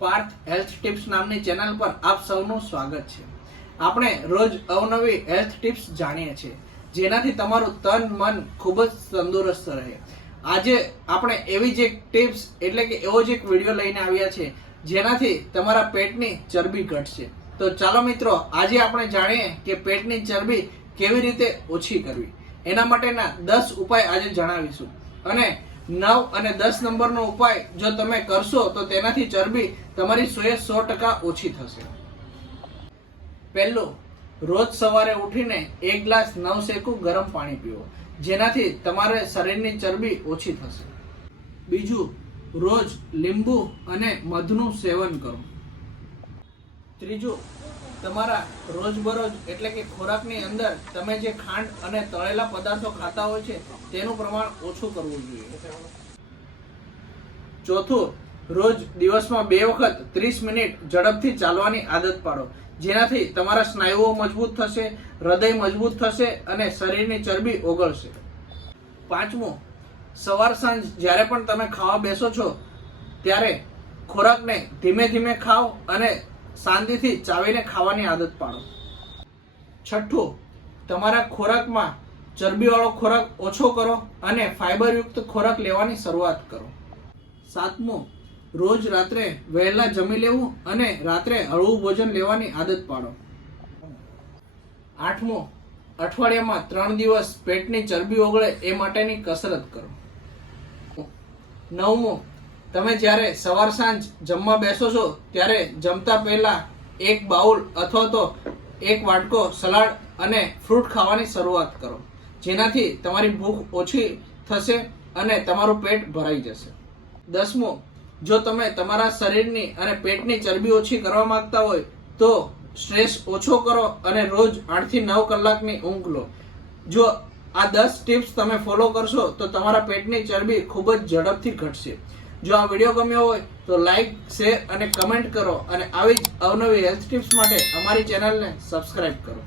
Parth health tips નામની channel પર આપ સૌનું સ્વાગત છે. આપણે રોજ અવનવી હેલ્થ ટિપ્સ જાણીએ છીએ, જેનાથી તમારું તન મન ખૂબ જ તંદુરસ્ત રહે. આજે આપણે એવી જ એક ટિપ્સ, એટલે કે એવો જ એક વીડિયો લઈને આવ્યા છે, જેનાથી તમારા પેટની ચરબી ઘટશે. તો ચાલો મિત્રો, આજે આપણે જાણીએ કે પેટની ચરબી કેવી રીતે ઓછી કરવી. એના માટેના દસ ઉપાય આજે જણાવીશું. અને નવ અને દસ નંબરનો ઉપાય જો તમે કરશો તો તેનાથી ચરબી તમારી સોએ સો ટકા ઓછી થશે. પહેલું, રોજ સવારે ઉઠીને એક ગ્લાસ નવ શેકું ગરમ પાણી પીવો, જેનાથી તમારે શરીરની ચરબી ઓછી થશે. બીજું, રોજ લીંબુ અને મધનું સેવન કરો. ત્રીજું તમારા રોજબરોજ એટલે કે ખોરાકની અંદર તમે જે ખાંડ અને તળેલા પદાર્થો ખાતા હોય છે, તેનું પ્રમાણ ઓછું કરવું જોઈએ. ચોથું, રોજ દિવસમાં બે વખત ત્રીસ મિનિટ ઝડપથી ચાલવાની આદત પાડો. જેનાથી તમારા સ્નાયુઓ મજબૂત થશે, હૃદય મજબૂત થશે અને શરીરની ચરબી ઓગળશે. પાંચમું, સવાર સાંજ જ્યારે પણ તમે ખાવા બેસો છો, ત્યારે ખોરાકને ધીમે ધીમે ખાઓ અને શાંતિથી ચાવીને ખાવાની આદત પાડો. છઠ્ઠું, તમારા ખોરાકમાં ચરબીવાળો ખોરાક ઓછો કરો અને ફાઇબરયુક્ત ખોરાક લેવાની શરૂઆત કરો. સાતમું, રોજ રાત્રે વહેલા જમી લેવું અને રાત્રે હળવું ભોજન લેવાની આદત પાડો. આઠમું, અઠવાડિયામાં ત્રણ દિવસ પેટની ચરબી ઓગળે એ માટેની કસરત કરો. નવમું તમે જ્યારે સવાર સાંજ જમવા બેસો છો, ત્યારે જમતા પહેલા એક બાઉલ અથવા તો એક વાટકો સલાડ અને ફ્રૂટ ખાવાની શરૂઆત કરો. જેનાથી તમારી ભૂખ ઓછી થશે અને તમારું પેટ ભરાઈ જશે. દસમું, જો તમે તમારા શરીરની અને પેટની ચરબી ઓછી કરવા માંગતા હોય, તો સ્ટ્રેસ ઓછો કરો અને રોજ આઠથી નવ કલાકની ઊંઘ લો. જો આ દસ ટિપ્સ તમે ફોલો કરશો, તો તમારા પેટની ચરબી ખૂબ જ ઝડપથી ઘટશે. જો આ વીડિયો ગમ્યો હોય તો લાઈક, શેર અને કમેન્ટ કરો અને આવી જ અવનવી હેલ્થ ટિપ્સ માટે અમારી ચેનલને સબસ્ક્રાઈબ કરો.